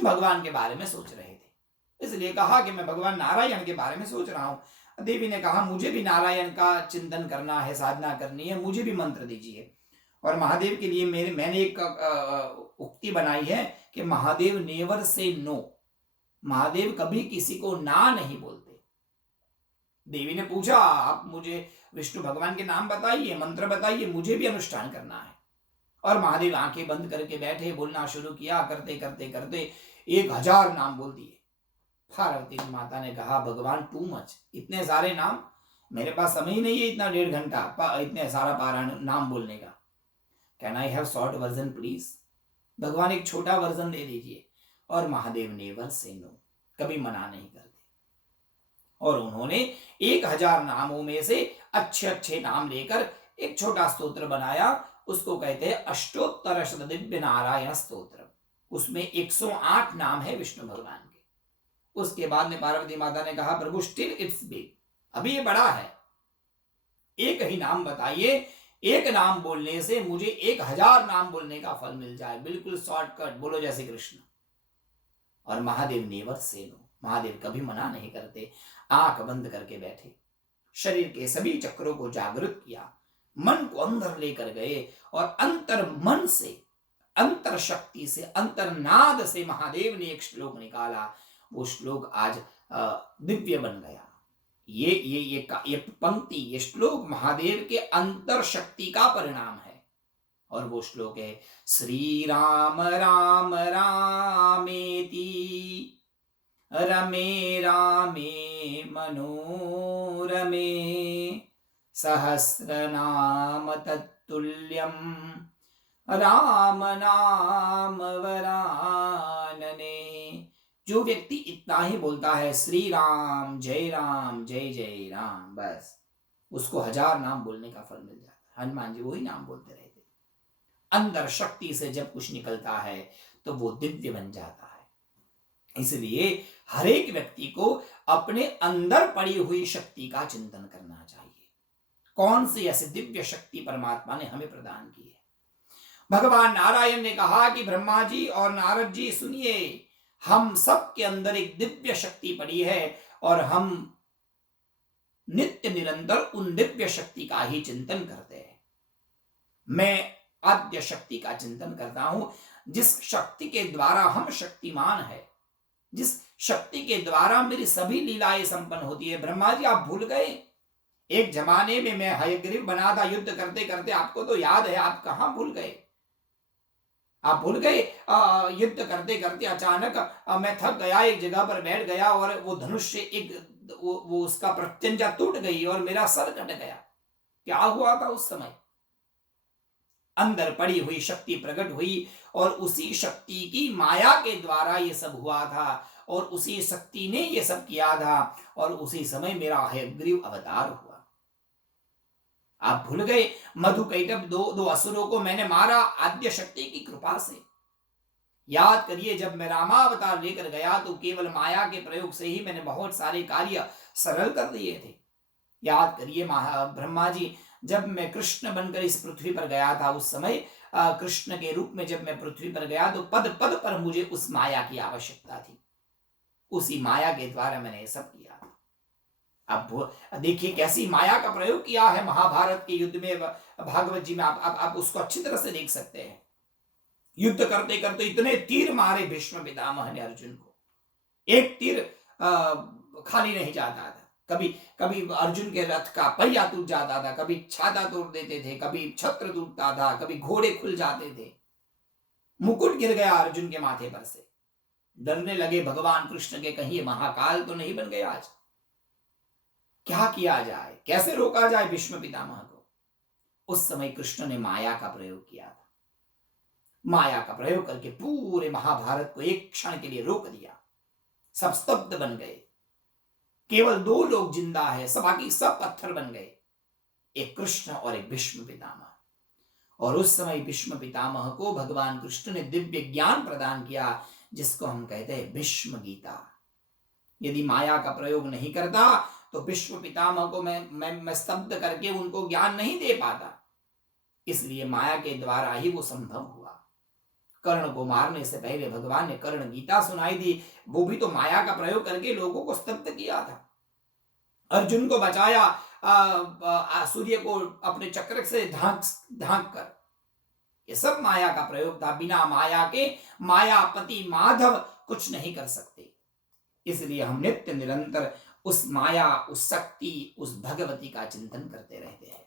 भगवान के बारे में सोच रहे थे, इसलिए कहा कि मैं भगवान नारायण के बारे में सोच रहा हूं। देवी ने कहा मुझे भी नारायण का चिंतन करना है, साधना करनी है, मुझे भी मंत्र दीजिए। और महादेव के लिए मैंने एक उक्ति बनाई है कि Mahadev never say no, Mahadev कभी किसी को ना नहीं बोलते। देवी ने पूछा आप मुझे विष्णु भगवान के नाम बताइए, मंत्र बताइए, मुझे भी अनुष्ठान करना है। और महादेव आंखें बंद करके बैठे, बोलना शुरू किया। करते करते करते 1000 नाम बोल दिए। पार्वती माता ने कहा भगवान टू मच, इतने सारे नाम, मेरे पास समय ही नहीं है इतना 1.5 घंटा इतने सारा पारायण नाम बोलने का। Can I have short version please, भगवान एक छोटा वर्जन दे दीजिए। और महादेव नेवर से नो, कभी मना नहीं करते। और उन्होंने 1000 नामों में से अच्छे अच्छे नाम लेकर एक छोटा स्तोत्र बनाया, उसको कहते हैं अष्टोत्तर दिव्य नारायण स्तोत्र। उसमें 108 नाम है विष्णु भगवान के। उसके बाद में पार्वती माता ने कहा प्रभु स्टिल इट्स बिग, अभी ये बड़ा है, एक ही नाम बताइए, एक नाम बोलने से मुझे 1000 नाम बोलने का फल मिल जाए, बिल्कुल शॉर्टकट, बोलो जैसे कृष्ण। और Mahadev never say no, Mahadev कभी मना नहीं करते। आंख बंद करके बैठे, शरीर के सभी चक्रों को जागृत किया, मन को अंदर लेकर गए और अंतर मन से, अंतर शक्ति से, अंतरनाद से महादेव ने एक श्लोक निकाला। वो श्लोक आज दिव्य बन गया। ये पंक्ति, ये श्लोक महादेव के अंतर शक्ति का परिणाम है। और वो श्लोक है श्री राम राम रामेति रमे रामे मनोरमे सहस्रनाम तत्तुल्यम राम नाम वरानने। जो व्यक्ति इतना ही बोलता है श्री राम जय जय राम, बस उसको 1000 नाम बोलने का फल मिल जाता है। हनुमान जी वही नाम बोलते रहते। अंदर शक्ति से जब कुछ निकलता है तो वो दिव्य बन जाता है। इसलिए हर एक व्यक्ति को अपने अंदर पड़ी हुई शक्ति का चिंतन करना चाहिए। कौन सी ऐसी दिव्य शक्ति परमात्मा ने हमें प्रदान की है। भगवान नारायण ने कहा कि ब्रह्मा जी और नारद जी सुनिए, हम सब के अंदर एक दिव्य शक्ति पड़ी है और हम नित्य निरंतर उन दिव्य शक्ति का ही चिंतन करते हैं। मैं आद्य शक्ति का चिंतन करता हूं, जिस शक्ति के द्वारा हम शक्तिमान है, जिस शक्ति के द्वारा मेरी सभी लीलाएं संपन्न होती है। ब्रह्मा जी आप भूल गए, एक जमाने में मैं हयग्रीव बना था युद्ध करते करते, आपको तो याद है, आप कहां भूल गए? आप भूल गए युद्ध करते करते अचानक मैं थक गया, एक जगह पर बैठ गया और वो धनुष से एक वो उसका प्रत्यंचा टूट गई और मेरा सर कट गया। क्या हुआ था उस समय? अंदर पड़ी हुई शक्ति प्रकट हुई और उसी शक्ति की माया के द्वारा ये सब हुआ था और उसी शक्ति ने ये सब किया था और उसी समय मेरा हयग्रीव अवतार हुआ। आप भूल गए मधुकैटभ दो असुरों को मैंने मारा आद्य शक्ति की कृपा से। याद करिए, जब मैं रामावतार लेकर गया तो केवल माया के प्रयोग से ही मैंने बहुत सारे कार्य सरल कर दिए थे। याद करिए ब्रह्मा जी, जब मैं कृष्ण बनकर इस पृथ्वी पर गया था, उस समय कृष्ण के रूप में जब मैं पृथ्वी पर गया तो पद पद पर मुझे उस माया की आवश्यकता थी। उसी माया के द्वारा मैंने सब किया। अब देखिए कैसी माया का प्रयोग किया है महाभारत के युद्ध में, भागवत जी में आप उसको अच्छी तरह से देख सकते हैं। युद्ध करते करते इतने तीर मारे भीष्म पितामह ने अर्जुन को, एक तीर खाली नहीं जाता था। कभी अर्जुन के रथ का पहिया टूट जाता था, कभी छाता तोड़ देते थे, कभी छत्र टूटता था, कभी घोड़े खुल जाते थे, मुकुट गिर गया अर्जुन के माथे पर से। डरने लगे भगवान कृष्ण के, कहीं महाकाल तो नहीं बन गया आज। क्या किया जाए, कैसे रोका जाए भीष्म पितामह को? उस समय कृष्ण ने माया का प्रयोग किया था। माया का प्रयोग करके पूरे महाभारत को एक क्षण के लिए रोक दिया। सब स्तब्ध बन गए, केवल 2 लोग जिंदा है, बाकी सब पत्थर बन गए, एक कृष्ण और एक भीष्म पितामह। और उस समय भीष्म पितामह को भगवान कृष्ण ने दिव्य ज्ञान प्रदान किया, जिसको हम कहते हैं भीष्म गीता। यदि माया का प्रयोग नहीं करता तो भीष्म पितामह को मैं स्तब्ध करके उनको ज्ञान नहीं दे पाता। इसलिए माया के द्वारा ही वो संभव हुआ। कर्ण को मारने से पहले भगवान ने कर्ण गीता सुनाई दी, वो भी तो माया का प्रयोग करके लोगों को स्तब्ध किया था। अर्जुन को बचाया सूर्य को अपने चक्र से ढांक कर। ये सब माया का प्रयोग था। बिना माया के मायापति माधव कुछ नहीं कर सकते। इसलिए हम नित्य निरंतर उस माया, उस शक्ति, उस भगवती का चिंतन करते रहते हैं।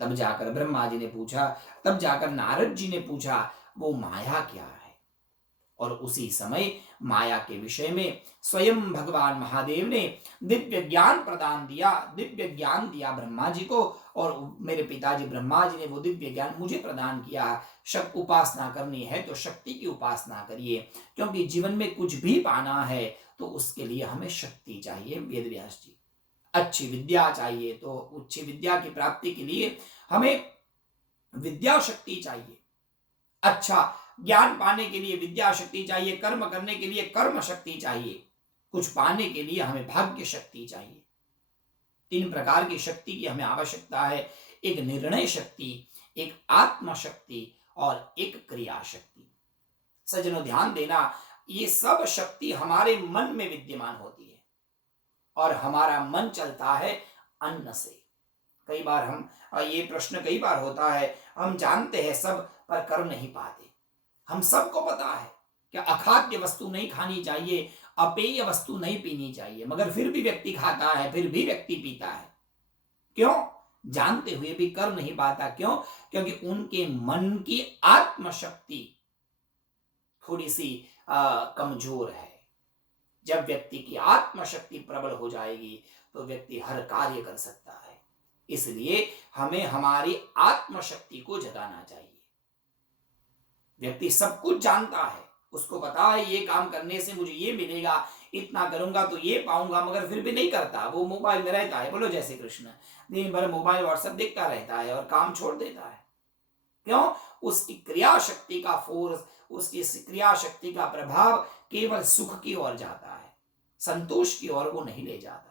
तब जाकर ब्रह्मा जी ने पूछा, तब जाकर नारद जी ने पूछा वो माया क्या है। और उसी समय माया के विषय में स्वयं भगवान महादेव ने दिव्य ज्ञान प्रदान दिया, दिव्य ज्ञान दिया ब्रह्मा जी को। और मेरे पिताजी ब्रह्मा जी ने वो दिव्य ज्ञान मुझे प्रदान किया। शक्ति उपासना करनी है तो शक्ति की उपासना करिए, क्योंकि जीवन में कुछ भी पाना है तो उसके लिए हमें शक्ति चाहिए। वेद व्यास जी, अच्छी विद्या चाहिए तो अच्छी विद्या की प्राप्ति के लिए हमें विद्या शक्ति चाहिए। अच्छा ज्ञान पाने के लिए विद्या शक्ति चाहिए, कर्म करने के लिए कर्म शक्ति चाहिए, कुछ पाने के लिए हमें भाग्य शक्ति चाहिए। 3 प्रकार की शक्ति की हमें आवश्यकता है। एक निर्णय शक्ति, एक आत्म शक्ति और एक क्रिया शक्ति। सज्जनों ध्यान देना, ये सब शक्ति हमारे मन में विद्यमान होती है और हमारा मन चलता है अन्न से। कई बार हम ये प्रश्न कई बार होता है, हम जानते हैं सब पर कर नहीं पाते। हम सबको पता है कि अखाद्य वस्तु नहीं खानी चाहिए, अपेय वस्तु नहीं पीनी चाहिए, मगर फिर भी व्यक्ति खाता है, फिर भी व्यक्ति पीता है। क्यों? जानते हुए भी कर नहीं पाता। क्यों? क्योंकि उनके मन की आत्मशक्ति थोड़ी सी कमजोर है। जब व्यक्ति की आत्मशक्ति प्रबल हो जाएगी तो व्यक्ति हर कार्य कर सकता है। इसलिए हमें हमारी आत्मशक्ति को जगाना चाहिए। व्यक्ति सब कुछ जानता है, उसको पता है ये काम करने से मुझे ये मिलेगा, इतना करूंगा तो ये पाऊंगा, मगर फिर भी नहीं करता। वो मोबाइल में रहता है, बोलो जैसे कृष्ण, दिन भर मोबाइल व्हाट्सएप देखता रहता है और काम छोड़ देता है। क्यों? उसकी क्रिया शक्ति का फोर्स, उसकी क्रिया शक्ति का प्रभाव केवल सुख की ओर जाता है, संतोष की ओर वो नहीं ले जाता।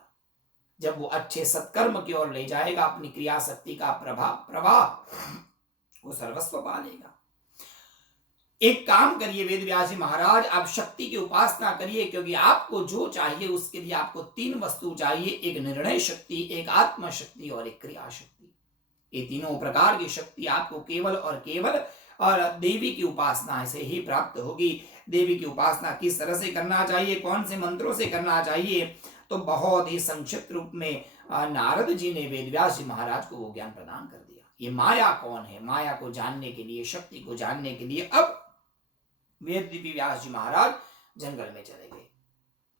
जब वो अच्छे सत्कर्म की ओर ले जाएगा, अपनी क्रिया शक्ति का प्रभाव वो सर्वस्व पा लेगा। एक काम करिए वेद व्यास जी महाराज, आप शक्ति की उपासना करिए, क्योंकि आपको जो चाहिए उसके लिए आपको 3 वस्तु चाहिए। एक निर्णय शक्ति, एक आत्म शक्ति और एक क्रिया शक्ति। ये तीनों प्रकार की शक्ति आपको केवल और केवल और देवी की उपासना से ही प्राप्त होगी। देवी की उपासना किस तरह से करना चाहिए, कौन से मंत्रों से करना चाहिए, तो बहुत ही संक्षिप्त रूप में नारद जी ने वेद व्यास जी महाराज को वो ज्ञान प्रदान कर दिया। ये माया कौन है, माया को जानने के लिए, शक्ति को जानने के लिए अब वेद व्यास जी महाराज जंगल में चले गए।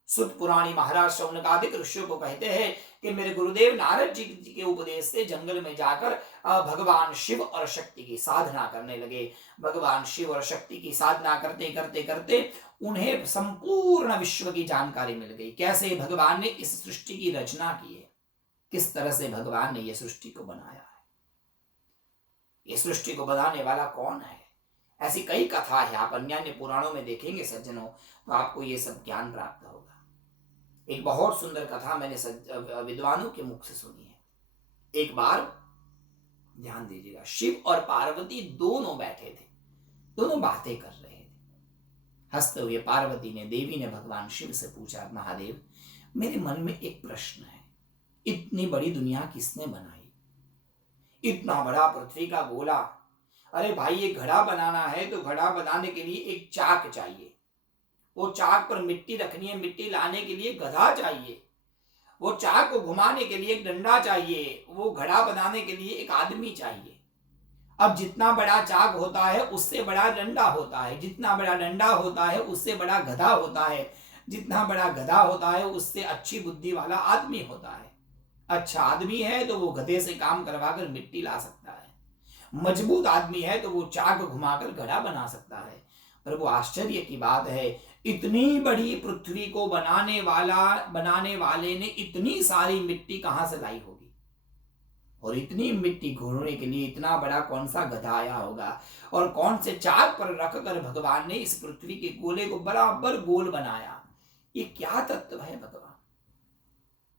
सुत पुराणी महाराज शौनकादिक ऋषियों को कहते हैं कि मेरे गुरुदेव नारद जी के उपदेश से जंगल में जाकर भगवान शिव और शक्ति की साधना करने लगे। भगवान शिव और शक्ति की साधना करते करते करते उन्हें संपूर्ण विश्व की जानकारी मिल गई। कैसे भगवान ने इस सृष्टि की रचना की है, किस तरह से भगवान ने यह सृष्टि को बनाया है, ये सृष्टि को बनाने वाला कौन है। ऐसी कई कथा है, आप अन्य पुराणों में देखेंगे सज्जनों, तो आपको ये सब ज्ञान प्राप्त होगा। एक बहुत सुंदर कथा मैंने विद्वानों के मुख से सुनी है। एक बार ध्यान दीजिएगा, शिव और पार्वती दोनों बैठे थे, दोनों बातें कर रहे थे। हंसते हुए पार्वती ने, देवी ने भगवान शिव से पूछा, महादेव मेरे मन में एक प्रश्न है, इतनी बड़ी दुनिया किसने बनाई, इतना बड़ा पृथ्वी का गोला। अरे भाई ये घड़ा बनाना है तो घड़ा बनाने के लिए एक चाक चाहिए, वो चाक पर मिट्टी रखनी है, मिट्टी लाने के लिए गधा चाहिए, वो चाक को घुमाने के लिए एक डंडा चाहिए, वो घड़ा बनाने के लिए एक आदमी चाहिए। अब जितना बड़ा चाक होता है उससे बड़ा डंडा होता है, जितना बड़ा डंडा होता है उससे बड़ा गधा होता है, जितना बड़ा गधा होता है उससे अच्छी बुद्धि वाला आदमी होता है। अच्छा आदमी है तो वो गधे से काम करवाकर मिट्टी ला सकता है, मजबूत आदमी है तो वो चाक घुमाकर घड़ा बना सकता है। पर वो आश्चर्य की बात है, इतनी बड़ी पृथ्वी को बनाने वाले ने इतनी सारी मिट्टी कहां से लाई होगी, और इतनी मिट्टी घोड़ने के लिए इतना बड़ा कौन सा गधा आया होगा, और कौन से चाक पर रखकर भगवान ने इस पृथ्वी के गोले को बराबर गोल बनाया। ये क्या तत्व है भगवान।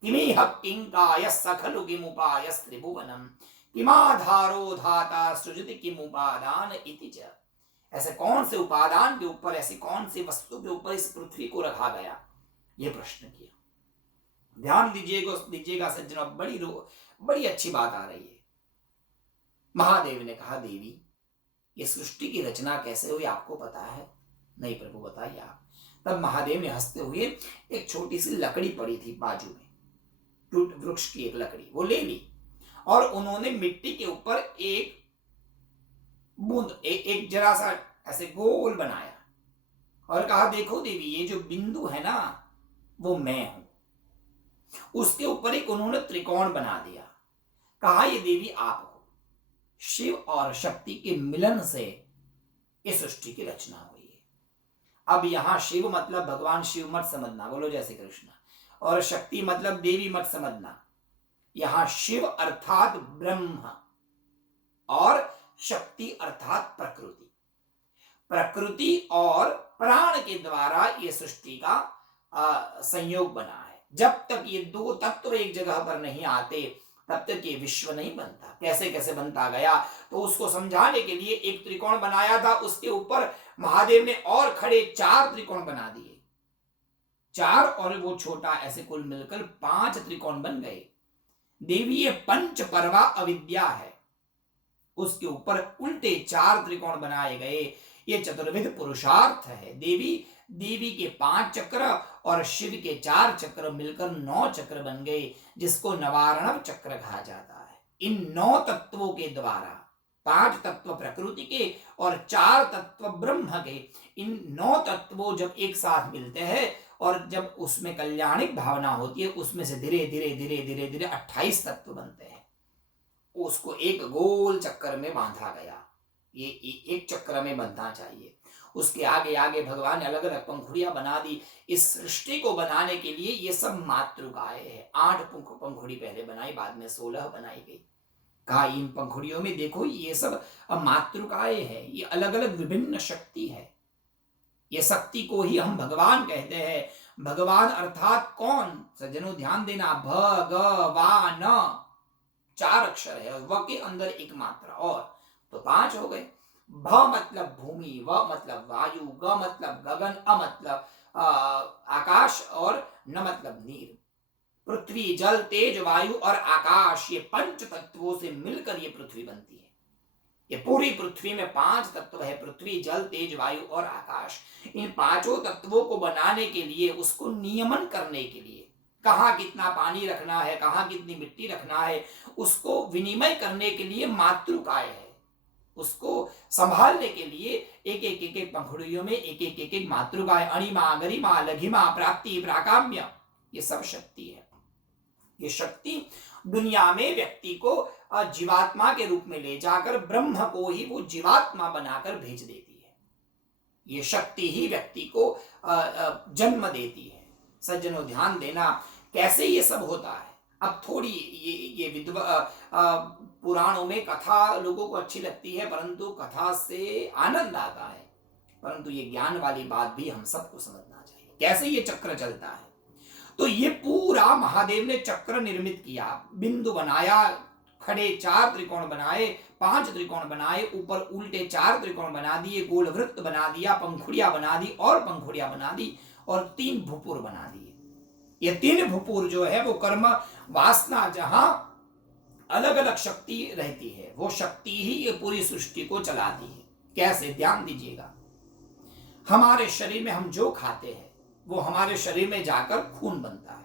किमिह किंकायः खलु किमुपायः त्रिभुवनम् किमाधारो धाता सृजति किमुपादान इति च। ऐसे कौन से उपादान के ऊपर, ऐसी कौन सी वस्तु के ऊपर इस पृथ्वी को रखा गया, ये प्रश्न किया। ध्यान दीजिएगा सज्जनों, बड़ी अच्छी बात आ रही है। महादेव ने कहा, देवी ये सृष्टि की रचना कैसे हुई आपको पता है? नहीं प्रभु बताइए आप। तब महादेव ने हंसते हुए, एक छोटी सी लकड़ी पड़ी थी बाजू में, टूट वृक्ष की एक लकड़ी, वो ले ली और उन्होंने मिट्टी के ऊपर एक बूंद, एक जरा सा ऐसे गोल बनाया और कहा, देखो देवी ये जो बिंदु है ना, वो मैं हूं। उसके ऊपर एक उन्होंने त्रिकोण बना दिया, कहा ये देवी आप हो। शिव और शक्ति के मिलन से इस सृष्टि की रचना हुई है। अब यहां शिव मतलब भगवान शिव मत समझना, बोलो जय श्री कृष्ण, और शक्ति मतलब देवी मत समझना। यहां शिव अर्थात ब्रह्म और शक्ति अर्थात प्रकृति। प्रकृति और प्राण के द्वारा ये सृष्टि का संयोग बना है। जब तक ये दो तत्व एक जगह पर नहीं आते तब तक ये विश्व नहीं बनता। कैसे कैसे बनता गया, तो उसको समझाने के लिए एक त्रिकोण बनाया था, उसके ऊपर महादेव ने और खड़े 4 त्रिकोण बना दिए, 4 और वो छोटा, ऐसे कुल मिलकर 5 त्रिकोण बन गए। देवी ये पंच परवा अविद्या है, उसके ऊपर उल्टे 4 त्रिकोण बनाए गए, ये चतुर्विध पुरुषार्थ है। देवी के 5 चक्र और शिव के 4 चक्र मिलकर 9 चक्र बन गए, जिसको नवारणव चक्र कहा जाता है। इन 9 तत्वों के द्वारा, 5 तत्व प्रकृति के और 4 तत्व ब्रह्म के, इन 9 तत्वों जब एक साथ मिलते हैं और जब उसमें कल्याणिक भावना होती है, उसमें से धीरे धीरे धीरे धीरे धीरे 28 तत्व बनते हैं। उसको एक गोल चक्कर में बांधा गया, ये एक चक्र में बनना चाहिए। उसके आगे आगे भगवान ने अलग अलग पंखुड़ियां बना दी। इस सृष्टि को बनाने के लिए ये सब मातृकाएं हैं। 8 पंखुड़ी पहले बनाई, बाद में 16 बनाई गई। कहा इन पंखुड़ियों में देखो ये सब मातृकाएं हैं, ये अलग अलग विभिन्न शक्ति है। ये शक्ति को ही हम भगवान कहते हैं। भगवान अर्थात कौन? सज्जनों ध्यान देना, भगवान 4 अक्षर है और व के अंदर एक मात्रा और, तो 5 हो गए। भ मतलब भूमि, व मतलब वायु, ग मतलब गगन, अ मतलब आकाश और न मतलब नीर। पृथ्वी, जल, तेज, वायु और आकाश, ये 5 तत्वों से मिलकर ये पृथ्वी बनती है। ये पूरी पृथ्वी में 5 तत्व है, पृथ्वी, जल, तेज, वायु और आकाश। इन 5 तत्वों को बनाने के लिए, उसको नियमन करने के लिए, कहाँ कितना पानी रखना है, कहाँ कितनी मिट्टी रखना है, उसको विनिमय करने के लिए मातृकाय है। उसको संभालने के लिए एक एक पंखुड़ियों में एक एक मातृकाय, अणिमा, गरिमा, लघिमा, प्राप्ति, प्राकाम्य, ये सब शक्ति है। ये शक्ति दुनिया में व्यक्ति को जीवात्मा के रूप में ले जाकर ब्रह्म को ही वो जीवात्मा बनाकर भेज देती है। ये शक्ति ही व्यक्ति को जन्म देती है। सज्जनों ध्यान देना, कैसे ये सब होता है। अब थोड़ी ये पुराणों में कथा लोगों को अच्छी लगती है, परंतु कथा से आनंद आता है, परंतु ये ज्ञान वाली बात भी हम सबको समझना चाहिए, कैसे ये चक्र चलता है। तो ये पूरा महादेव ने चक्र निर्मित किया, बिंदु बनाया, खड़े 4 त्रिकोण बनाए, 5 त्रिकोण बनाए, ऊपर उल्टे 4 त्रिकोण बना दिए, गोल वृत्त बना दिया, पंखुड़ियां बना दी और पंखुड़ियां बना दी और 3 भूपुर बना दिए। ये 3 भूपुर जो है वो कर्म वासना, जहां अलग अलग शक्ति रहती है, वो शक्ति ही ये पूरी सृष्टि को चलाती है। कैसे? ध्यान दीजिएगा, हमारे शरीर में हम जो खाते हैं वो हमारे शरीर में जाकर खून बनता है,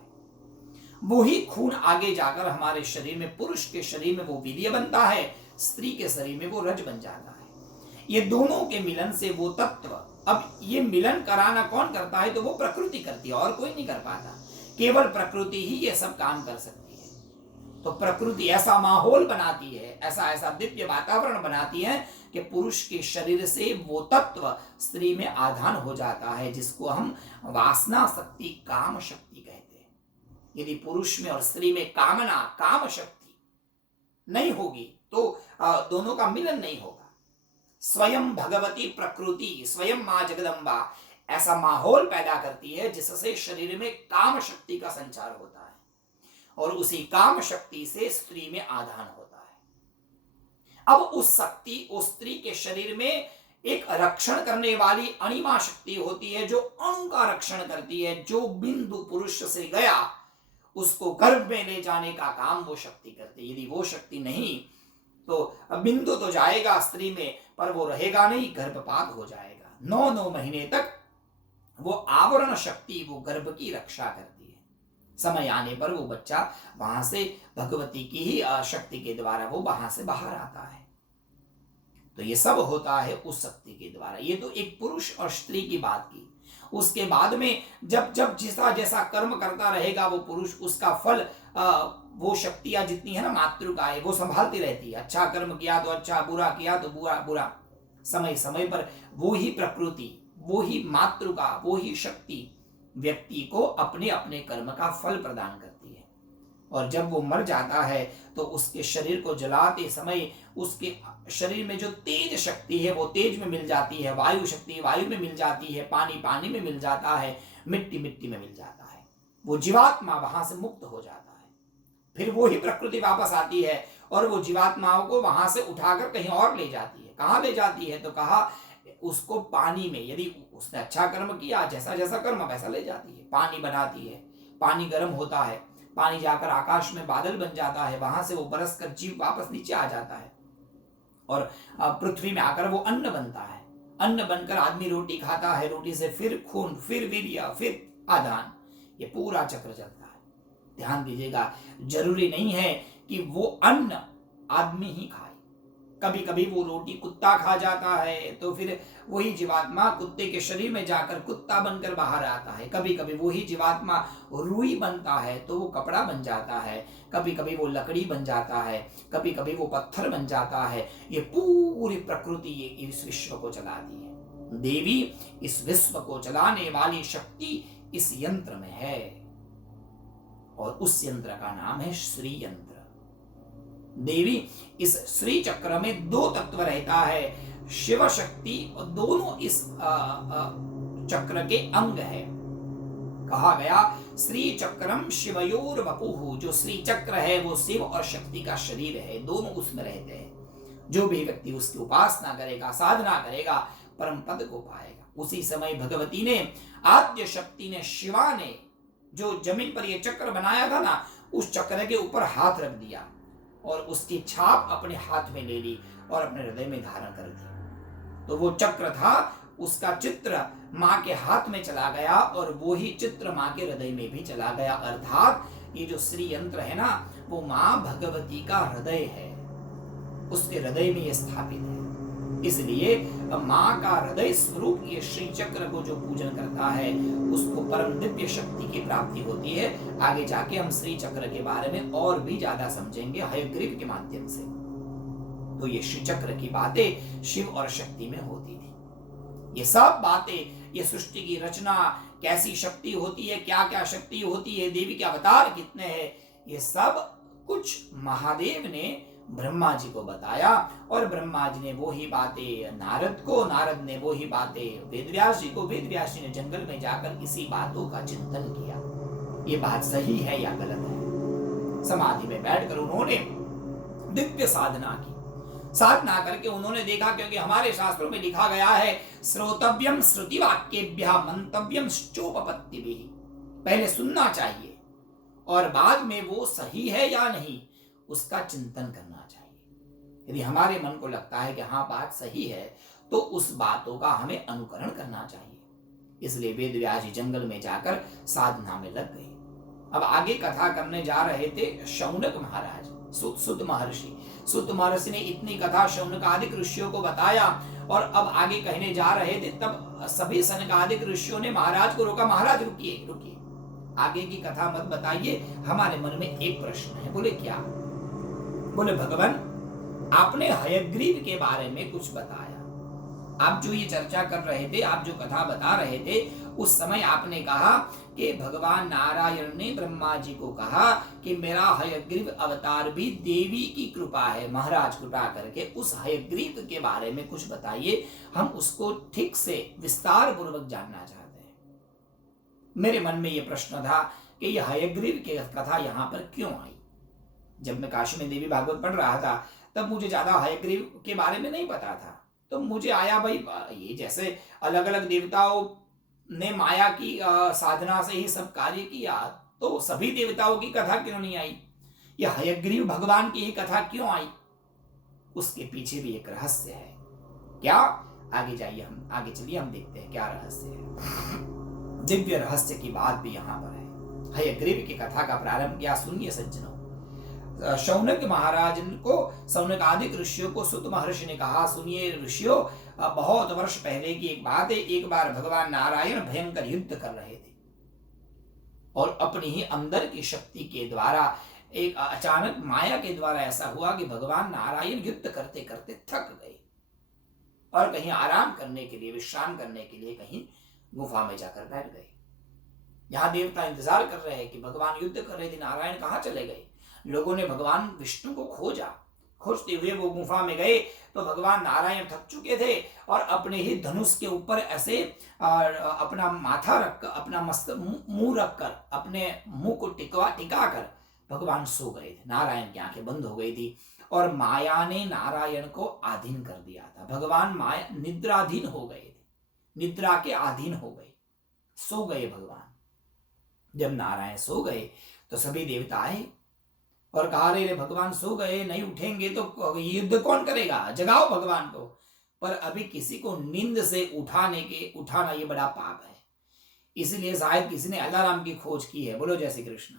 वही खून आगे जाकर हमारे शरीर में, पुरुष के शरीर में वो वीर्य बनता है, स्त्री के शरीर में वो रज बन जाता है। ये दोनों के मिलन से वो तत्व, अब ये मिलन कराना कौन करता है? तो वो प्रकृति करती है, और कोई नहीं कर पाता, केवल प्रकृति ही ये सब काम कर सकती है। तो प्रकृति ऐसा माहौल बनाती है, ऐसा दिव्य वातावरण बनाती है कि पुरुष के शरीर से वो तत्व स्त्री में आधान हो जाता है, जिसको हम वासना शक्ति, काम शक्ति कहते हैं। यदि पुरुष में और स्त्री में कामना, काम शक्ति नहीं होगी तो दोनों का मिलन नहीं होगा। स्वयं भगवती प्रकृति, स्वयं मां जगदम्बा ऐसा माहौल पैदा करती है जिससे शरीर में काम शक्ति का संचार होता है और उसी काम शक्ति से स्त्री में आधान होता है। अब उस शक्ति, उस स्त्री के शरीर में एक रक्षण करने वाली अणिमा शक्ति होती है, जो अणु का रक्षण करती है। जो बिंदु पुरुष से गया उसको गर्भ में ले जाने का काम वो शक्ति करती है। यदि वो शक्ति नहीं तो बिंदु तो जाएगा स्त्री में, पर वो रहेगा नहीं, गर्भपात हो जाएगा। 9 महीने तक वो आवरण शक्ति, वो गर्भ की रक्षा करती है। समय आने पर वो बच्चा वहां से भगवती की ही शक्ति के द्वारा वो वहां से बाहर आता है। तो ये सब होता है उस शक्ति के द्वारा। ये तो एक पुरुष और स्त्री की बात की। उसके बाद में जब जब जैसा जैसा कर्म करता रहेगा वो पुरुष, उसका फल वो शक्तियां जितनी है ना मातृकाएं, वो संभालती रहती है। अच्छा कर्म किया तो अच्छा, बुरा किया तो बुरा बुरा। समय समय पर वो ही प्रकृति, वो ही मातृका, वो ही शक्ति व्यक्ति को अपने अपने कर्म का फल प्रदान करती है। और जब वो मर जाता है तो उसके शरीर को जलाते समय उसके शरीर में जो तेज शक्ति है वो तेज में मिल जाती है, वायु शक्ति वायु में मिल जाती है, पानी पानी में मिल जाता है, मिट्टी मिट्टी में मिल जाता है। वो जीवात्मा वहां से मुक्त हो जाता है। फिर वो ही प्रकृति वापस आती है और वो जीवात्माओं को वहां से उठाकर कहीं और ले जाती है। कहाँ ले जाती है? तो कहा उसको पानी में। यदि उसने अच्छा कर्म किया, जैसा जैसा कर्म वैसा ले जाती है। पानी बनाती है, पानी गर्म होता है, पानी जाकर आकाश में बादल बन जाता है, वहां से वो बरस कर जीव वापस नीचे आ जाता है और पृथ्वी में आकर वो अन्न बनता है। अन्न बनकर आदमी रोटी खाता है, रोटी से फिर खून, फिर वीर्य, फिर आधान। ये पूरा चक्र चलता है। ध्यान दीजिएगा, जरूरी नहीं है कि वो अन्न आदमी ही खाए। कभी कभी वो रोटी कुत्ता खा जाता है तो फिर वही जीवात्मा कुत्ते के शरीर में जाकर कुत्ता बनकर बाहर आता है। कभी कभी वही जीवात्मा रुई बनता है तो वो कपड़ा बन जाता है। कभी कभी वो लकड़ी बन जाता है, कभी कभी वो पत्थर बन जाता है। ये पूरी प्रकृति इस विश्व को चलाती है। देवी इस विश्व को चलाने वाली शक्ति इस यंत्र में है और उस यंत्र का नाम है श्री यंत्र। देवी इस श्री चक्र में 2 तत्व रहता है, शिव शक्ति, और दोनों इस चक्र के अंग है। कहा गया श्री चक्रम शिवयोर वपुः, जो श्री चक्र है वो शिव और शक्ति का शरीर है, दोनों उसमें रहते हैं। जो भी व्यक्ति उसकी उपासना करेगा, साधना करेगा, परम पद को पाएगा। उसी समय भगवती ने, आद्य शक्ति ने, शिवा ने जो जमीन पर ये चक्र बनाया था ना, उस चक्र के ऊपर हाथ रख दिया और उसकी छाप अपने हाथ में ले ली और अपने हृदय में धारण कर दी। तो वो चक्र था, उसका चित्र माँ के हाथ में चला गया और वो ही चित्र माँ के हृदय में भी चला गया। अर्थात ये जो श्री यंत्र है ना, वो माँ भगवती का हृदय है, उसके हृदय में ये स्थापित है। इसलिए माँ का हृदय स्वरूप ये श्री चक्र को जो पूजन करता है उसको परम दिव्य शक्ति की प्राप्ति होती है। आगे जाके हम श्री चक्र के बारे में और भी ज्यादा समझेंगे हयग्रीव के माध्यम से। तो ये श्री चक्र की बातें शिव और शक्ति में होती थी। ये सब बातें, ये सृष्टि की रचना, कैसी शक्ति होती है, क्या क्या शक्ति होती है, देवी के अवतार कितने हैं, ये सब कुछ महादेव ने ब्रह्मा जी को बताया और ब्रह्मा जी ने वो ही बातें नारद को, नारद ने वो ही बातें वेदव्यास जी को, वेदव्यास जी ने जंगल में जाकर इसी बातों का चिंतन किया। ये बात सही है या गलत है? समाधि में बैठकर उन्होंने दिव्य साधना की। साधना करके उन्होंने देखा, क्योंकि हमारे शास्त्रों में लिखा गया है श्रोतव्यम श्रुति वाक्येभ्यः मंतव्यम श्चोपपत्तिभिः। पहले सुनना चाहिए और बाद में वो सही है या नहीं उसका चिंतन करना चाहिए। यदि हमारे मन को लगता है कि हाँ बात सही है तो उस बातों का हमें अनुकरण करना चाहिए। इसलिए वेदव्यास जी जंगल में जाकर साधना में लग गए। अब आगे कथा करने जा रहे थे शौनक महाराज, सुत महर्षि। सुत महर्षि ने इतनी कथा शौनक आदि ऋषियों को बताया और अब आगे कहने जा रहे थे। तब सभी सनकादिक ऋषियों ने महाराज को रोका, महाराज रुकिए रुकिए, आगे की कथा मत बताइए, हमारे मन में एक प्रश्न है। बोले क्या? बोले भगवान आपने हयग्रीव के बारे में कुछ बताया। आप जो ये चर्चा कर रहे थे, आप जो कथा बता रहे थे, उस समय आपने कहा कि भगवान नारायण ने ब्रह्मा जी को कहा कि मेरा हयग्रीव अवतार भी देवी की कृपा है, महाराज कृपा करके उस हयग्रीव के बारे में कुछ बताइए, हम उसको ठीक से विस्तार पूर्वक जानना चाहते हैं। मेरे मन में ये प्रश्न था कि यह हयग्रीव की कथा यहाँ पर क्यों आई। जब मैं काशी में देवी भागवत पढ़ रहा था तब मुझे ज्यादा हयग्रीव के बारे में नहीं पता था, तो मुझे आया भाई, ये जैसे अलग अलग देवताओं ने माया की साधना से ही सब कार्य किया, तो सभी देवताओं की कथा क्यों नहीं आई, या हयग्रीव भगवान की ही कथा क्यों आई? उसके पीछे भी एक रहस्य है। क्या? आगे जाइए, हम आगे चलिए, हम देखते हैं क्या रहस्य है। दिव्य रहस्य की बात भी यहां पर है। हयग्रीव की कथा का प्रारंभ किया, सुनिए सज्जनों। शौनक महाराज को, शौनक आदि ऋषियों को सुत महर्षि ने कहा, सुनिए ऋषियों, बहुत वर्ष पहले की एक बात है। एक बार भगवान नारायण भयंकर युद्ध कर रहे थे और अपनी ही अंदर की शक्ति के द्वारा एक अचानक माया के द्वारा ऐसा हुआ कि भगवान नारायण युद्ध करते करते थक गए और कहीं आराम करने के लिए, विश्राम करने के लिए कहीं गुफा में जाकर बैठ गए। यहां देवता इंतजार कर रहे हैं कि भगवान युद्ध कर रहे थे, नारायण कहाँ चले गए। लोगों ने भगवान विष्णु को खोजा, खोजते हुए वो गुफा में गए तो भगवान नारायण थक चुके थे और अपने ही धनुष के ऊपर ऐसे अपना माथा रखकर, अपना मस्त मुंह रखकर, अपने मुंह को टिका कर भगवान सो गए थे। नारायण की आंखें बंद हो गई थी और माया ने नारायण को अधीन कर दिया था। भगवान माया निद्राधीन हो गए थे, निद्रा के अधीन हो गए, सो गए भगवान। जब नारायण सो गए तो सभी देवता आए और कहा, रे भगवान सो गए, नहीं उठेंगे तो युद्ध कौन करेगा, जगाओ भगवान को। पर अभी किसी को नींद से उठाना ये बड़ा पाप है, इसलिए शायद किसी ने अलार्म की खोज की है। बोलो जय श्री कृष्ण।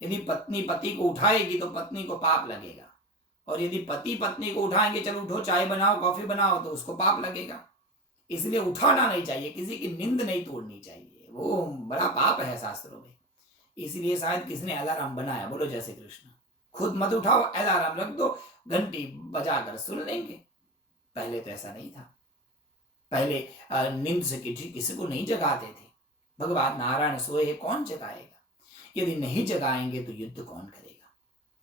यदि पत्नी पति को उठाएगी तो पत्नी को पाप लगेगा, और यदि पति पत्नी को उठाएंगे, चलो उठो चाय बनाओ कॉफी बनाओ, तो उसको पाप लगेगा। इसलिए उठाना नहीं चाहिए, किसी की नींद नहीं तोड़नी चाहिए, वो बड़ा पाप है शास्त्रों में। इसलिए शायद किसी ने अलार्म बनाया। बोलो जय श्री कृष्ण। खुद मत उठाओ, अलार्म रख दो, घंटी बजाकर सुन लेंगे। पहले तो ऐसा नहीं था, पहले नींद से किसी को नहीं जगाते थे। भगवान नारायण सोए, कौन जगाएगा? यदि नहीं जगाएंगे तो युद्ध कौन करेगा?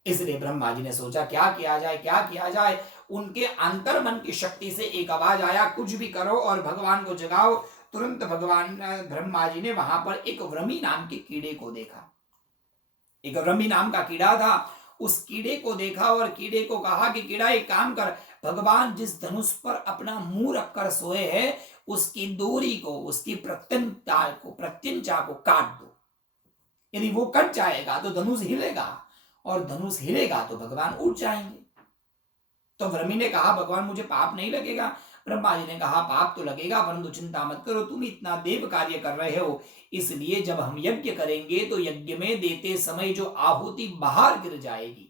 इसलिए ब्रह्मा जी ने सोचा क्या किया जाए, क्या किया जाए। उनके अंतर मन की शक्ति से एक आवाज आया, कुछ भी करो और भगवान को जगाओ। तुरंत भगवान ब्रह्मा जी ने वहां पर एक व्रमी नाम के कीड़े को देखा। एक व्रमी नाम का कीड़ा था, उस कीड़े को देखा और कीड़े को कहा कि कीड़ा एक काम कर, भगवान जिस धनुष पर अपना मुंह रखकर सोए हैं उसकी डोरी को, उसकी प्रत्यंचा को काट दो। यदि वो कट जाएगा तो धनुष हिलेगा, और धनुष हिलेगा तो भगवान उठ जाएंगे। तो व्रमी ने कहा, भगवान मुझे पाप नहीं लगेगा। ब्रह्मा जी ने कहा, पाप तो लगेगा, परंतु चिंता मत करो, तुम इतना देव कार्य कर रहे हो, इसलिए जब हम यज्ञ करेंगे तो यज्ञ में देते समय जो आहुति बाहर गिर जाएगी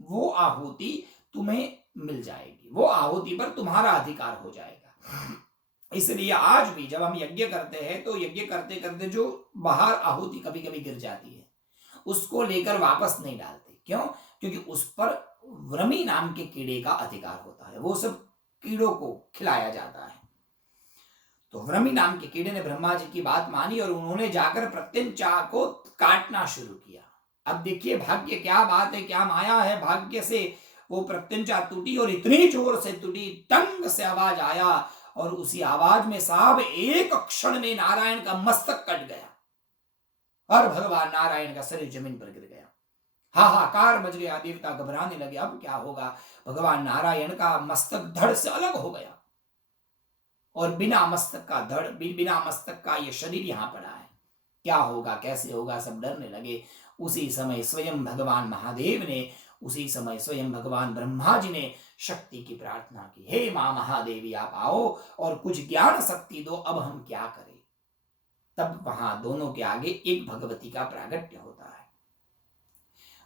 वो आहुति तुम्हें मिल जाएगी, वो आहुति पर तुम्हारा अधिकार हो जाएगा। इसलिए आज भी जब हम यज्ञ करते हैं तो यज्ञ करते करते जो बाहर आहुति कभी कभी गिर जाती है उसको लेकर वापस नहीं डालते। क्यों? क्योंकि उस पर व्रमी नाम के कीड़े का अधिकार होता है, वो सब कीड़ों को खिलाया जाता है। तो व्रमी नाम के कीड़े ने ब्रह्मा जी की बात मानी और उन्होंने जाकर प्रत्यंचा को काटना शुरू किया। अब देखिए भाग्य, क्या बात है, क्या माया है। भाग्य से वो प्रत्यंचा टूटी और इतनी जोर से टूटी, टंग से आवाज आया और उसी आवाज में साहब एक क्षण में नारायण का मस्तक कट गया और भगवान नारायण का शरीर जमीन पर गिर गया। हाहाकार मच गया, देवता घबराने लगे, अब क्या होगा। भगवान नारायण का मस्तक धड़ से अलग हो गया और बिना मस्तक का ये शरीर यहां पड़ा है। क्या होगा, कैसे होगा, सब डरने लगे। उसी समय स्वयं भगवान महादेव ने, उसी समय स्वयं भगवान ब्रह्मा जी ने शक्ति की प्रार्थना की, हे मां महादेवी आप आओ और कुछ ज्ञान शक्ति दो, अब हम क्या करें। तब वहां दोनों के आगे एक भगवती का प्रागट्य होता है,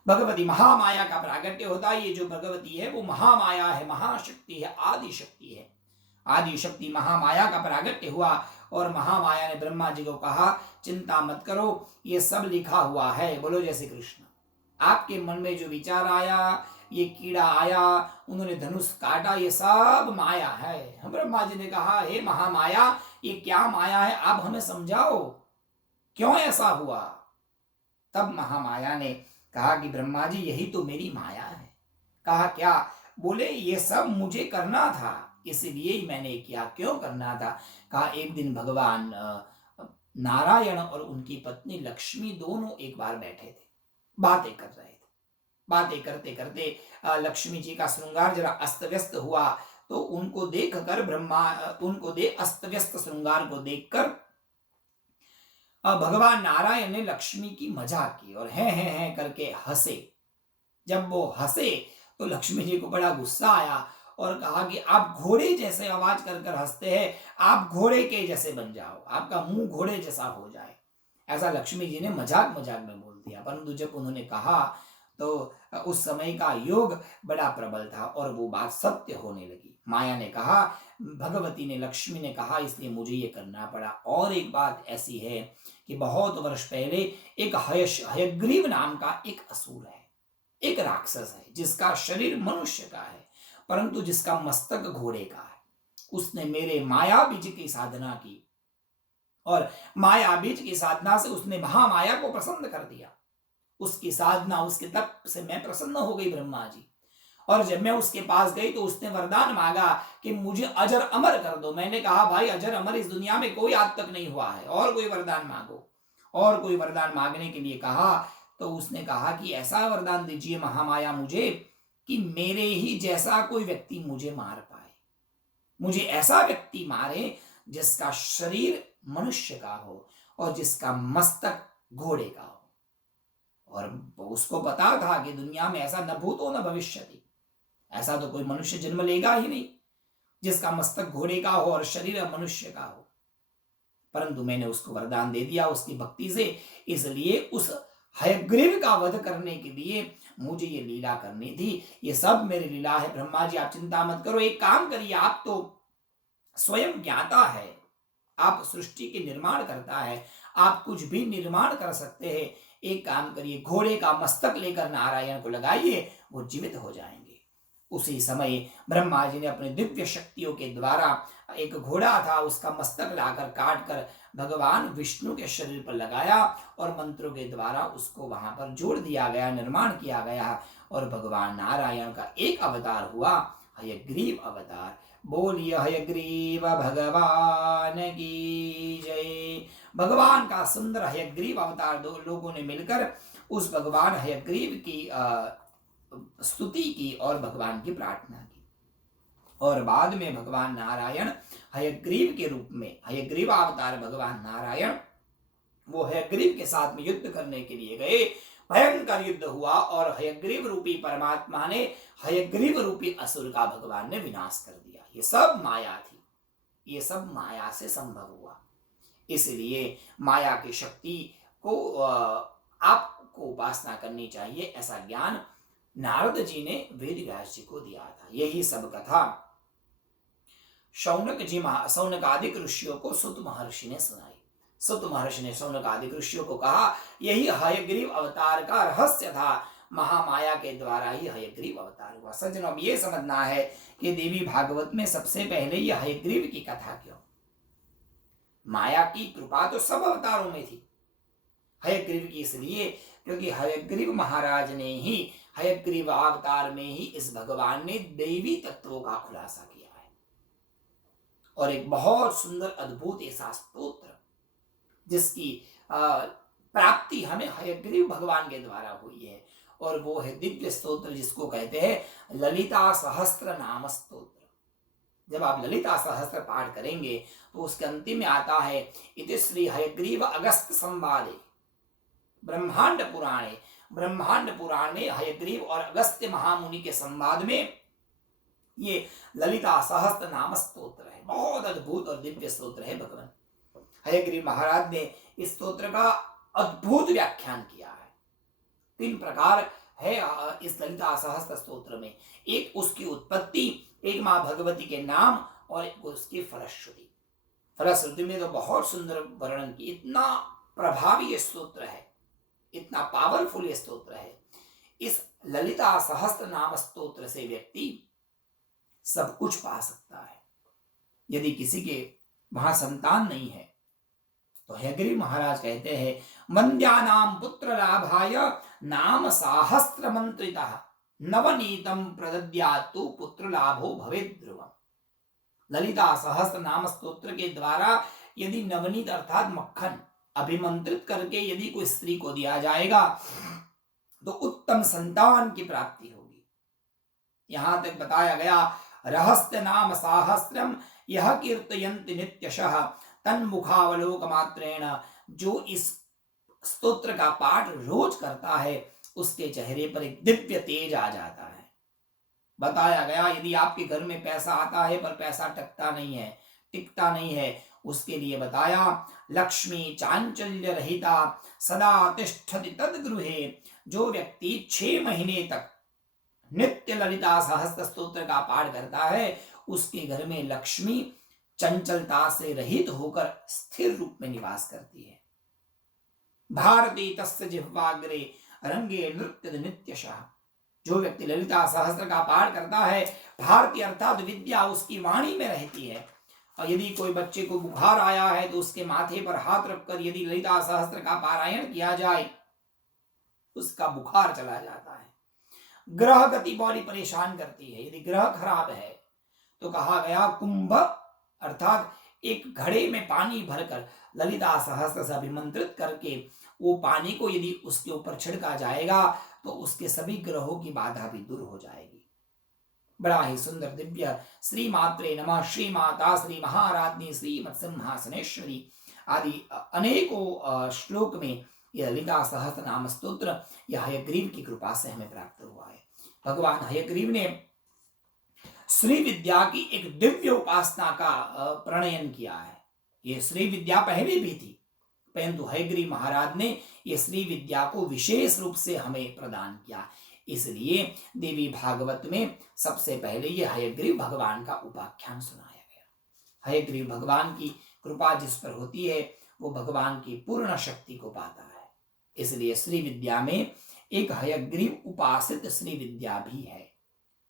भगवती महामाया का प्रागट्य होता है। ये जो भगवती है वो महामाया है, महाशक्ति है, आदि शक्ति है। आदि शक्ति महामाया का प्रागट्य हुआ और महामाया ने ब्रह्मा जी को कहा, चिंता मत करो, ये सब लिखा हुआ है। बोलो जय श्री कृष्ण। आपके मन में जो विचार आया, ये कीड़ा आया, उन्होंने धनुष काटा, ये सब माया है। हम ब्रह्मा जी ने कहा, हे महामाया, ये क्या माया है, आप हमें समझाओ, क्यों ऐसा हुआ। तब महामाया ने कहा कि ब्रह्मा जी यही तो मेरी माया है। कहा क्या? बोले ये सब मुझे करना था, इसलिए ही मैंने किया। क्यों करना था? कहा एक दिन भगवान नारायण और उनकी पत्नी लक्ष्मी दोनों एक बार बैठे थे, बातें कर रहे थे। बातें करते करते लक्ष्मी जी का श्रृंगार जरा अस्त व्यस्त हुआ तो उनको देखकर उनको अस्त व्यस्त श्रृंगार को देखकर भगवान नारायण ने लक्ष्मी की मजाक की और है करके हंसे। जब वो हंसे तो लक्ष्मी जी को बड़ा गुस्सा आया और कहा कि आप घोड़े जैसे आवाज कर कर हंसते हैं, आप घोड़े के जैसे बन जाओ, आपका मुंह घोड़े जैसा हो जाए। ऐसा लक्ष्मी जी ने मजाक मजाक में बोल दिया। परंतु जब उन्होंने कहा तो उस समय का योग बड़ा प्रबल था और वो बात सत्य होने लगी। माया ने कहा, भगवती ने, लक्ष्मी ने कहा, इसलिए मुझे ये करना पड़ा। और एक बात ऐसी है कि बहुत वर्ष पहले एक हयग्रीव नाम का एक असुर है, एक राक्षस है, जिसका शरीर मनुष्य का है परंतु जिसका मस्तक घोड़े का है। उसने मेरे माया बीज की साधना की और माया बीज की साधना से उसने महामाया को प्रसन्न कर दिया। उसकी साधना, उसके तप से मैं प्रसन्न हो गई ब्रह्मा जी। और जब मैं उसके पास गई तो उसने वरदान मांगा कि मुझे अजर अमर कर दो। मैंने कहा, भाई अजर अमर इस दुनिया में कोई आज तक नहीं हुआ है, और कोई वरदान मांगो। और कोई वरदान मांगने के लिए कहा तो उसने कहा कि ऐसा वरदान दीजिए महामाया मुझे कि मेरे ही जैसा कोई व्यक्ति मुझे मार पाए, मुझे ऐसा व्यक्ति मारे जिसका शरीर मनुष्य का हो और जिसका मस्तक घोड़े का हो। और उसको पता था कि दुनिया में ऐसा न भूतो न भविष्यति, ऐसा तो कोई मनुष्य जन्म लेगा ही नहीं जिसका मस्तक घोड़े का हो और शरीर मनुष्य का हो। परंतु मैंने उसको वरदान दे दिया उसकी भक्ति से, इसलिए उस हयग्रीव का वध करने के लिए मुझे ये लीला करनी थी। ये सब मेरी लीला है। ब्रह्मा जी आप चिंता मत करो, एक काम करिए, आप तो स्वयं ज्ञाता है, आप सृष्टि के निर्माण करता है, आप कुछ भी निर्माण कर सकते हैं। एक काम करिए, घोड़े का मस्तक लेकर नारायण को लगाइए, वो जीवित हो जाएंगे। उसी समय ब्रह्मा जी ने अपने दिव्य शक्तियों के द्वारा एक घोड़ा था, उसका मस्तक लाकर काट कर भगवान विष्णु के शरीर पर लगाया और मंत्रों के द्वारा उसको वहां पर जोड़ दिया गया, निर्माण किया गया और भगवान नारायण का एक अवतार हुआ, हयग्रीव अवतार। बोलिए हयग्रीव भगवान की जय। भगवान का सुंदर हयग्रीव अवतार दो लोगों ने मिलकर उस भगवान हयग्रीव की स्तुति की और भगवान की प्रार्थना की। और बाद में भगवान नारायण हयग्रीव के रूप में, हयग्रीव अवतार भगवान नारायण, वो हयग्रीव के साथ में युद्ध करने के लिए गए। भयंकर युद्ध हुआ और हयग्रीव रूपी परमात्मा ने हयग्रीव रूपी असुर का भगवान ने विनाश कर दिया। ये सब माया थी, ये सब माया से संभव हुआ। इसलिए माया की शक्ति को आपको उपासना करनी चाहिए, ऐसा ज्ञान नारद जी ने वेद व्यास जी को दिया था। यही सब कथा शौनकादिक ऋषियों को सुत महर्षि ने सुनाई। सुत महर्षि ने शौनकादिक ऋषियों को कहा, यही हयग्रीव अवतार का रहस्य था, महामाया के द्वारा ही हयग्रीव अवतार हुआ। सज्जनों, अब ये समझना है कि देवी भागवत में सबसे पहले ये हयग्रीव की कथा क्यों? माया की कृपा तो सब अवतारों में थी, हयग्रीव की इसलिए क्योंकि हयग्रीव महाराज ने ही, हयग्रीव अवतार में ही इस भगवान ने देवी तत्वों का खुलासा किया है। और एक बहुत सुंदर अद्भुत ऐसा स्तोत्र जिसकी प्राप्ति हमें हयग्रीव भगवान के द्वारा हुई है, और वो है दिव्य स्तोत्र जिसको कहते हैं ललिता सहस्त्र नाम स्तोत्र। जब आप ललिता सहस्त्र पाठ करेंगे तो उसके अंतिम में आता है, इति श्री हयग्रीव अगस्त संवादे ब्रह्मांड पुराणे। ब्रह्मांड पुराण में हयग्रीव और अगस्त्य महामुनि के संवाद में ये ललिता सहस्त्र नाम स्तोत्र है। बहुत अद्भुत और दिव्य स्तोत्र है। भगवान हयग्रीव महाराज ने इस स्तोत्र का अद्भुत व्याख्यान किया है। 3 प्रकार है इस ललिता सहस्त्र स्तोत्र में। एक उसकी उत्पत्ति, एक मां भगवती के नाम, और एक उसकी फलश्रुति। फलश्रुति में तो बहुत सुंदर वर्णन की, इतना प्रभावी ये स्तोत्र है, इतना पावरफुल ये स्तोत्र है। इस ललिता सहस्त्र नाम स्तोत्र से व्यक्ति सब कुछ पा सकता है। यदि किसी के वहां संतान नहीं है तो हयग्रीव महाराज कहते हैं, वंद्यानाम पुत्र लाभाय नाम सहस्त्र मंत्रितः नवनीतम प्रदद्यातु पुत्र लाभो भवेत् ध्रुवम्। ललिता सहस्त्र नाम स्तोत्र के द्वारा यदि नवनीत अर्थात मक्खन अभिमंत्रित करके यदि कोई स्त्री को दिया जाएगा तो उत्तम संतान की प्राप्ति होगी। यहां तक बताया गया रहस्य नाम साहस्रम यह कीर्तयन्ति नित्यशः तन्मुखावलोक मात्रेण। जो इस स्तोत्र का पाठ रोज करता है उसके चेहरे पर एक दिव्य तेज आ जाता है। बताया गया यदि आपके घर में पैसा आता है पर पैसा टकता नहीं है, टिकता नहीं है, उसके लिए बताया लक्ष्मी चांचल्य रहिता सदा तिष्ठति तद्गृहे। जो व्यक्ति 6 महीने तक नित्य ललिता सहस्त्र स्तोत्र का पाठ करता है उसके घर में लक्ष्मी चंचलता से रहित होकर स्थिर रूप में निवास करती है। भारती तस्य जिह्वाग्रे रंगे नृत्य नित्यशः। जो व्यक्ति ललिता सहस्त्र का पाठ करता है भारती अर्थात विद्या उसकी वाणी में रहती है। और यदि कोई बच्चे को बुखार आया है तो उसके माथे पर हाथ रखकर यदि ललिता सहस्त्र का पारायण किया जाए उसका बुखार चला जाता है। ग्रह गति बड़ी परेशान करती है, यदि ग्रह खराब है तो कहा गया कुंभ अर्थात एक घड़े में पानी भरकर ललिता सहस्त्र से अभिमंत्रित करके वो पानी को यदि उसके ऊपर छिड़का जाएगा तो उसके सभी ग्रहों की बाधा भी दूर हो जाएगी। बड़ा ही सुंदर दिव्य श्री मात्रे नमः, श्री माता, श्री महाराज्ञी, श्री मत्सिंहासनेश्वरी आदि अनेकों श्लोक में यह ललिता सहस्त्र नाम स्तोत्र यह हयग्रीव की कृपा से हमें प्राप्त हुआ है। भगवान हयग्रीव ने श्री विद्या की एक दिव्य उपासना का प्रणयन किया है। ये श्री विद्या पहले भी थी परंतु हयग्रीव महाराज ने ये श्री विद्या को विशेष रूप से हमें प्रदान किया। इसलिए देवी भागवत में सबसे पहले ये हयग्रीव भगवान का उपाख्यान सुनाया गया। हयग्रीव भगवान की कृपा जिस पर होती है वो भगवान की पूर्ण शक्ति को पाता है। इसलिए श्री विद्या में एक हयग्रीव उपासित श्री विद्या भी है।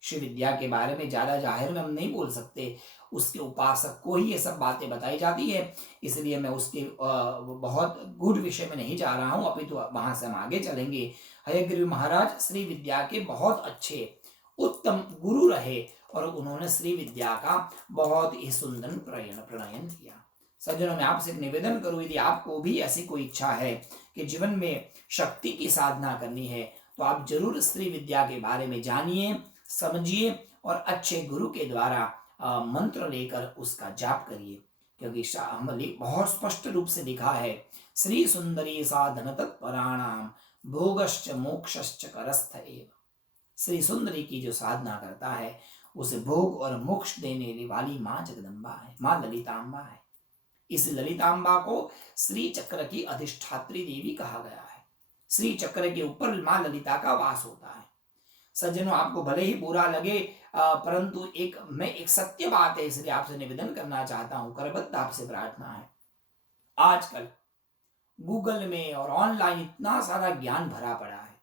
श्री विद्या के बारे में ज्यादा जाहिर में हम नहीं बोल सकते, उसके उपासक को ही ये सब बातें बताई जाती है, इसलिए मैं उसके बहुत गूढ़ विषय में नहीं जा रहा हूं। अभी तो वहां से हम आगे चलेंगे। हयग्रीव महाराज श्री विद्या के बहुत अच्छे उत्तम गुरु रहे और उन्होंने श्री विद्या का बहुत ही सुंदर प्रणयन किया। सज्जनों, मैं आपसे एक निवेदन करूं, यदि आपको भी ऐसी कोई इच्छा है कि जीवन में शक्ति की साधना करनी है तो आप जरूर श्री विद्या के बारे में जानिए, समझिए और अच्छे गुरु के द्वारा मंत्र लेकर उसका जाप करिए, क्योंकि बहुत स्पष्ट रूप से लिखा है श्री सुंदरी साधन तत्पराणाम भोगश्च मोक्षश्च करस्थ एव। श्री सुंदरी की जो साधना करता है उसे भोग और मोक्ष देने वाली माँ जगदम्बा है, माँ ललितांबा है। इस ललितांबा को श्री चक्र की अधिष्ठात्री देवी कहा गया है। श्री चक्र के ऊपर माँ ललिता का वास होता है। सज्जनों, आपको भले ही बुरा लगे परंतु एक सत्य बात है, इसलिए आपसे निवेदन करना चाहता हूं, करबद्ध आपसे प्रार्थना है। आजकल गूगल में और ऑनलाइन इतना सारा ज्ञान भरा पड़ा है,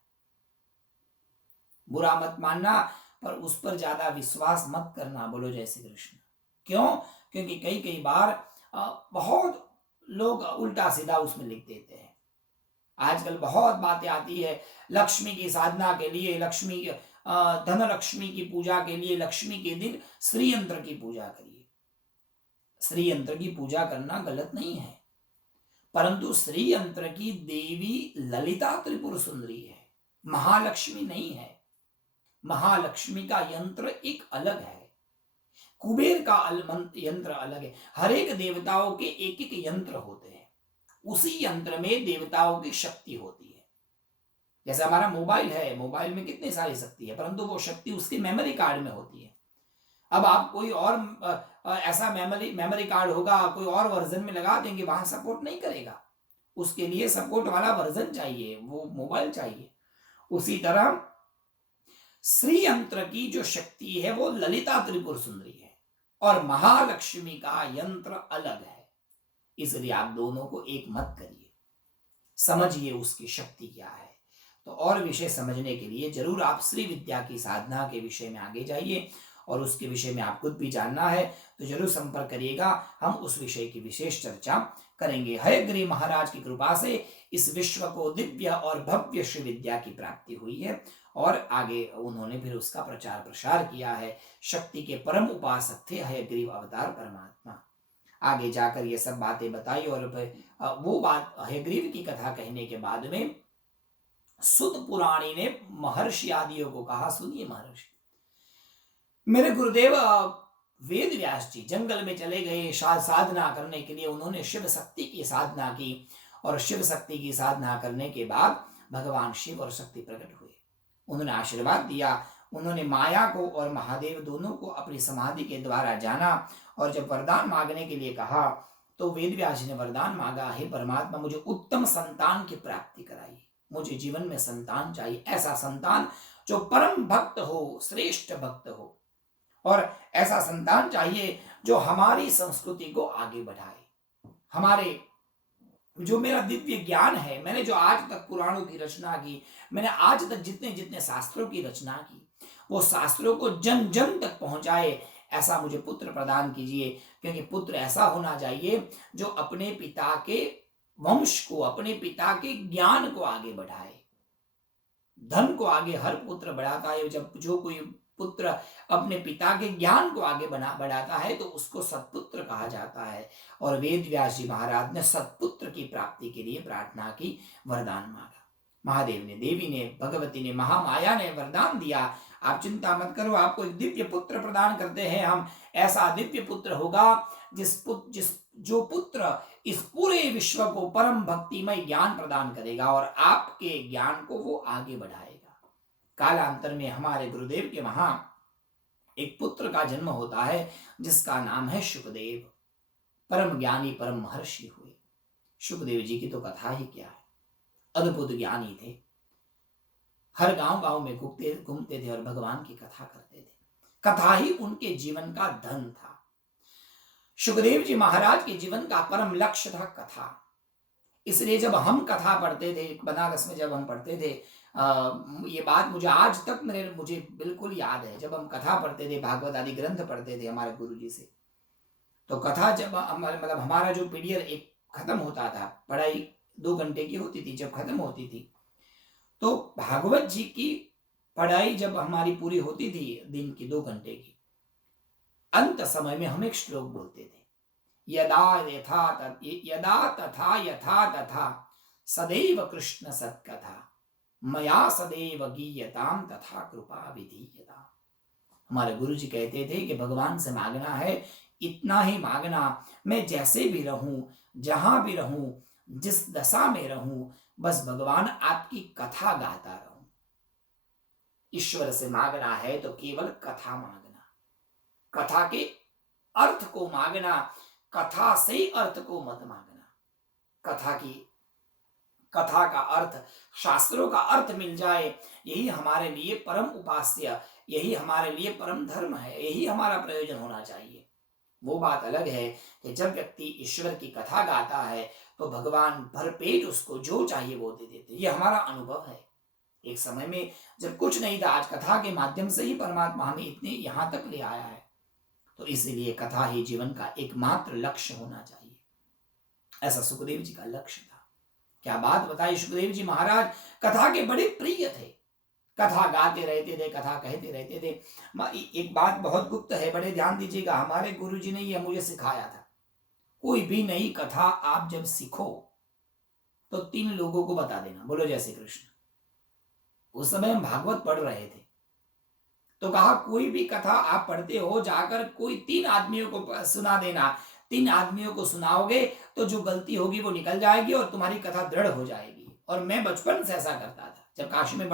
बुरा मत मानना पर उस पर ज्यादा विश्वास मत करना। बोलो जय श्री कृष्ण। क्यों? क्योंकि कई बार बहुत लोग उल्टा सीधा उसमें लिख देते हैं। आजकल बहुत बातें आती है लक्ष्मी की साधना के लिए, लक्ष्मी धन लक्ष्मी की पूजा के लिए लक्ष्मी के दिन श्री यंत्र की पूजा करिए। श्री यंत्र की पूजा करना गलत नहीं है, परंतु श्री यंत्र की देवी ललिता त्रिपुर सुंदरी है, महालक्ष्मी नहीं है। महालक्ष्मी का यंत्र एक अलग है, कुबेर का यंत्र अलग है। हर एक देवताओं के एक एक यंत्र होते हैं, उसी यंत्र में देवताओं की शक्ति होती है। जैसे हमारा मोबाइल है, मोबाइल में कितनी सारी शक्ति है परंतु वो शक्ति उसके मेमोरी कार्ड में होती है। अब आप कोई और ऐसा मेमोरी कार्ड होगा, कोई और वर्जन में लगा देंगे, वहां सपोर्ट नहीं करेगा। उसके लिए सपोर्ट वाला वर्जन चाहिए, वो मोबाइल चाहिए। उसी तरह श्री यंत्र की जो शक्ति है वो ललिता त्रिपुर सुंदरी है और महालक्ष्मी का यंत्र अलग है। इसलिए आप दोनों को एक मत करिए, समझिए उसकी शक्ति क्या है। तो और विषय समझने के लिए जरूर आप श्री विद्या की साधना के विषय में आगे जाइए और उसके विषय में आप खुद भी जानना है तो जरूर संपर्क करिएगा, हम उस विषय की विशेष चर्चा करेंगे। हयग्रीव महाराज की कृपा से इस विश्व को दिव्य और भव्य श्री विद्या की प्राप्ति हुई है और आगे उन्होंने फिर उसका प्रचार प्रसार किया है। शक्ति के परम उपासक थे हयग्रीव अवतार परमात्मा। आगे जाकर ये सब बातें बताई और वो बात हयग्रीव की कथा कहने के बाद में सुत पुराणी ने महर्षि आदियों को कहा, सुनिए महर्षि, मेरे गुरुदेव वेद व्यास जी जंगल में चले गए साधना करने के लिए। उन्होंने शिव शक्ति की साधना की और शिव शक्ति की साधना करने के बाद भगवान शिव और शक्ति प्रकट हुए। उन्होंने आशीर्वाद दिया। उन्होंने माया को और महादेव दोनों को अपनी समाधि के द्वारा जाना और जब वरदान मांगने के लिए कहा तो वेद व्यास जी ने वरदान मांगा, हे परमात्मा मुझे उत्तम संतान की प्राप्ति कराइए, मुझे जीवन में संतान चाहिए, ऐसा संतान जो परम भक्त हो, श्रेष्ठ भक्त हो, और ऐसा संतान चाहिए जो हमारी संस्कृति को आगे बढ़ाए। हमारे जो मेरा दिव्य ज्ञान है, मैंने जो आज तक पुराणों की रचना की, मैंने आज तक जितने जितने शास्त्रों की रचना की, वो शास्त्रों को जन जन तक पहुंचाए, ऐसा मुझे पुत्र प्रदान कीजिए। क्योंकि पुत्र ऐसा होना चाहिए जो अपने पिता के वंश को, अपने पिता के ज्ञान को आगे बढ़ाए। धन को आगे हर पुत्र बढ़ाता है, जब जो कोई पुत्र अपने पिता के ज्ञान को आगे बढ़ाता है तो उसको सत्पुत्र कहा जाता है। और वेद व्यास जी महाराज ने सत्पुत्र की प्राप्ति के लिए प्रार्थना की, वरदान मांगा। महादेव ने, देवी ने, भगवती ने, महामाया ने वरदान दिया, आप चिंता मत करो, आपको एक दिव्य पुत्र प्रदान करते हैं हम। ऐसा दिव्य पुत्र होगा जो पुत्र इस पूरे विश्व को परम भक्तिमय ज्ञान प्रदान करेगा और आपके ज्ञान को वो आगे बढ़ाएगा। कालांतर में हमारे गुरुदेव के वहां एक पुत्र का जन्म होता है जिसका नाम है शुकदेव। परम ज्ञानी परम महर्षि हुए। शुकदेव जी की तो कथा ही क्या है, अद्भुत ज्ञानी थे। हर गांव गांव में घूमते थे और भगवान की कथा करते थे। कथा ही उनके जीवन का धन था। शुकदेव जी महाराज के जीवन का परम लक्ष्य था कथा। इसलिए जब हम कथा पढ़ते थे, बनारस में जब हम पढ़ते थे, ये बात मुझे आज तक मुझे बिल्कुल याद है। जब हम कथा पढ़ते थे, भागवत आदि ग्रंथ पढ़ते थे हमारे गुरु जी से, तो कथा जब मतलब हमारा जो पीरियड एक खत्म होता था, पढ़ाई 2 घंटे की होती थी, जब खत्म होती थी तो भागवत जी की पढ़ाई जब हमारी पूरी होती थी दिन की 2 घंटे की, अंत समय में हम एक श्लोक बोलते थे, यदा तथा यथा तथा सदैव कृष्ण सत्कथा मया सदैव गीयताम तथा कृपा विधीयताम। हमारे गुरु जी कहते थे कि भगवान से मांगना है, इतना ही मांगना, मैं जैसे भी रहूं, जहां भी रहूं, जिस दशा में रहूं, बस भगवान आपकी कथा गाता रहूं। ईश्वर से मांगना है तो केवल कथा मांगना, कथा के अर्थ को मांगना, कथा से अर्थ को मत मांगना। कथा का अर्थ, शास्त्रों का अर्थ मिल जाए, यही हमारे लिए परम उपास्य, यही हमारे लिए परम धर्म है, यही हमारा प्रयोजन होना चाहिए। वो बात अलग है कि जब व्यक्ति ईश्वर की कथा गाता है तो भगवान भरपेट उसको जो चाहिए वो दे देते। ये हमारा अनुभव है। एक समय में जब कुछ नहीं था, आज कथा के माध्यम से ही परमात्मा हमें इतने यहां तक ले आया है। तो इसलिए कथा ही जीवन का एकमात्र लक्ष्य होना चाहिए। ऐसा सुखदेव जी का लक्ष्य था। क्या बात बताई, सुखदेव जी महाराज कथा के बड़े प्रिय थे, कथा गाते रहते थे, कथा कहते रहते थे। एक बात बहुत गुप्त है, बड़े ध्यान दीजिएगा, हमारे गुरु जी ने यह मुझे सिखाया था, कोई भी नई कथा आप जब सीखो तो 3 लोगों को बता देना। बोलो जय श्री कृष्ण। उस समय हम भागवत पढ़ रहे थे तो कहा कोई भी कथा आप पढ़ते हो जाकर कोई 3 आदमियों को सुना देना। 3 आदमियों को सुनाओगे तो जो गलती होगी वो निकल जाएगी और तुम्हारी कथा दृढ़ हो जाएगी। और मैं बचपन से ऐसा करता था, जब काशी में